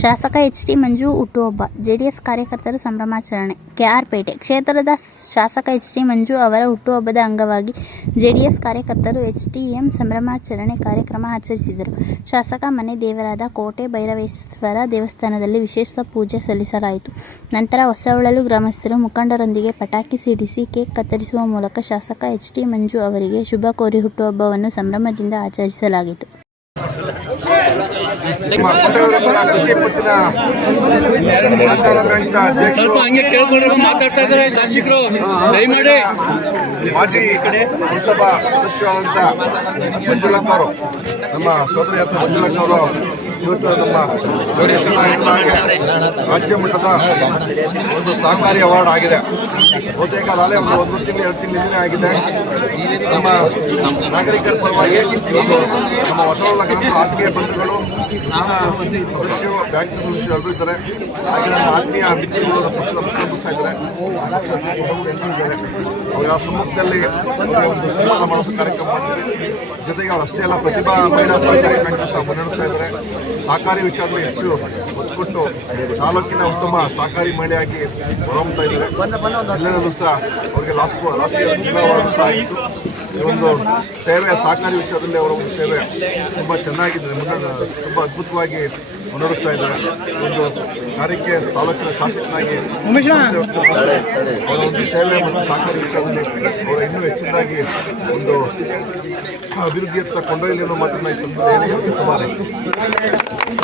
ಶಾಸಕ ಎಚ್.ಟಿ. ಮಂಜು ಹುಟ್ಟುಹಬ್ಬ, ಜೆಡಿಎಸ್ ಕಾರ್ಯಕರ್ತರು ಸಂಭ್ರಮಾಚರಣೆ. ಕೆ.ಆರ್. ಪೇಟೆ ಕ್ಷೇತ್ರದ ಶಾಸಕ ಎಚ್.ಟಿ. ಮಂಜು ಅವರ ಹುಟ್ಟುಹಬ್ಬದ ಅಂಗವಾಗಿ ಜೆಡಿಎಸ್ ಕಾರ್ಯಕರ್ತರು ಎಚ್.ಟಿ.ಎಂ ಸಂಭ್ರಮಾಚರಣೆ ಕಾರ್ಯಕ್ರಮ ಆಚರಿಸಿದರು. ಶಾಸಕ ಮನೆ ದೇವರಾದ ಕೋಟೆ ಭೈರವೇಶ್ವರ ದೇವಸ್ಥಾನದಲ್ಲಿ ವಿಶೇಷ ಪೂಜೆ ಸಲ್ಲಿಸಲಾಯಿತು. ನಂತರ ಹೊಸಹೊಳಲು ಗ್ರಾಮಸ್ಥರು ಮುಖಂಡರೊಂದಿಗೆ ಪಟಾಕಿ ಸಿಡಿಸಿ ಕೇಕ್ ಕತ್ತರಿಸುವ ಮೂಲಕ ಶಾಸಕ ಎಚ್.ಟಿ. ಮಂಜು ಅವರಿಗೆ ಶುಭ ಕೋರಿ ಹುಟ್ಟುಹಬ್ಬವನ್ನು ಸಂಭ್ರಮದಿಂದ ಆಚರಿಸಲಾಯಿತು. ಕೃಷಿ ಪತ್ತಿನ ಸಹಕಾರ ಬ್ಯಾಂಕ್ನ ಅಧ್ಯಕ್ಷರು, ಮಾಜಿ ಪುರಸಭಾ ಸದಸ್ಯರಾದಂಥ ಮಂಜುಳಕ್ಕ ಅವರು, ನಮ್ಮ ಸೋದರಿಯಾದ ಮಂಜುಳಕ್ಕ ಅವರು ಇವತ್ತು ನಮ್ಮ ಜೆಡಿಎಸ್ ರಾಜ್ಯ ಮಟ್ಟದ ಒಂದು ಸಹಕಾರಿ ಅವಾರ್ಡ್ ಆಗಿದೆ. ಬಹುತೇಕ ಅದಾಗಲೇ ಒಂದು ತಿಂಗಳು 2 ತಿಂಗಳಿಂದಲೇ ಆಗಿದೆ. ನಮ್ಮ ನಾಗರಿಕರ ಪರವಾಗಿ ನಮ್ಮ ಹೊಸಹೊಳಲ ಗ್ರಾಮದ ಆತ್ಮೀಯ ಬಂಧುಗಳು, ಸದಸ್ಯರು, ಬ್ಯಾಂಕ್ ಸದಸ್ಯರು ಎಲ್ಲರೂ ಇದ್ದಾರೆ. ಹಾಗೆ ನಮ್ಮ ಆತ್ಮೀಯ ಮಿತ್ರಗಳು, ಪಕ್ಷದ ಮುಖಂಡರು ಸಹ ಇದ್ದಾರೆ. ಅವರ ಸಮ್ಮುಖದಲ್ಲಿ ಒಂದು ಸನ್ಮಾನ ಮಾಡುವ ಕಾರ್ಯಕ್ರಮ ಮಾಡಿದ್ದಾರೆ. ಜೊತೆಗೆ ಅವರು ಅಷ್ಟೇ ಅಲ್ಲ, ಪ್ರತಿಭಾ ಮಹಿಳಾ ಸಹಕಾರಿ ಬ್ಯಾಂಕ್ ಸಹ ಮುನ್ನಡೆಸ್ತಾ ಇದ್ದಾರೆ. ಸಹಕಾರಿ ವಿಚಾರದಲ್ಲಿ ಹೆಚ್ಚು ಒತ್ತು ಕೊಟ್ಟು ತಾಲೂಕಿನ ಉತ್ತಮ ಸಹಕಾರಿ ಮಹಿಳೆಯಾಗಿ ಹೊರಹೊಮ್ಮತಾ ಇದ್ದಾರೆ. ಎಲ್ಲರೂ ಸಹ ಅವರಿಗೆ ರಾಷ್ಟ್ರೀಯ ಜಿಲ್ಲಾ ಅವಾರ್ಡ್ ಸಹ ಆಯಿತು. ಈ ಒಂದು ಸೇವೆ, ಸಹಕಾರಿ ವಿಷಯದಲ್ಲಿ ಅವರ ಒಂದು ಸೇವೆ ತುಂಬ ಚೆನ್ನಾಗಿದೆ, ತುಂಬ ಅದ್ಭುತವಾಗಿ ಮುನ್ನಡೆಸ್ತಾ ಇದ್ದಾರೆ. ಒಂದು ಕಾರ್ಯಕ್ಕೆ ತಾಲೂಕಿನ ಶಾಸಕನಾಗಿ ಅವರ ಒಂದು ಸೇವೆ ಮತ್ತು ಸಹಕಾರಿ ವಿಷಯದಲ್ಲಿ ಅವರು ಇನ್ನೂ ಹೆಚ್ಚಿನದಾಗಿ ಒಂದು ಅಭಿವೃದ್ಧಿಯತ್ತ ಕೊಂಡೊಯ್ಯಲು ಅನ್ನೋ ಮಾತನ್ನು ಈ ಸಂದರ್ಭದಲ್ಲಿ ಹೇಳಿ ಶುಭ ಹಾರೈಸಿದೆ.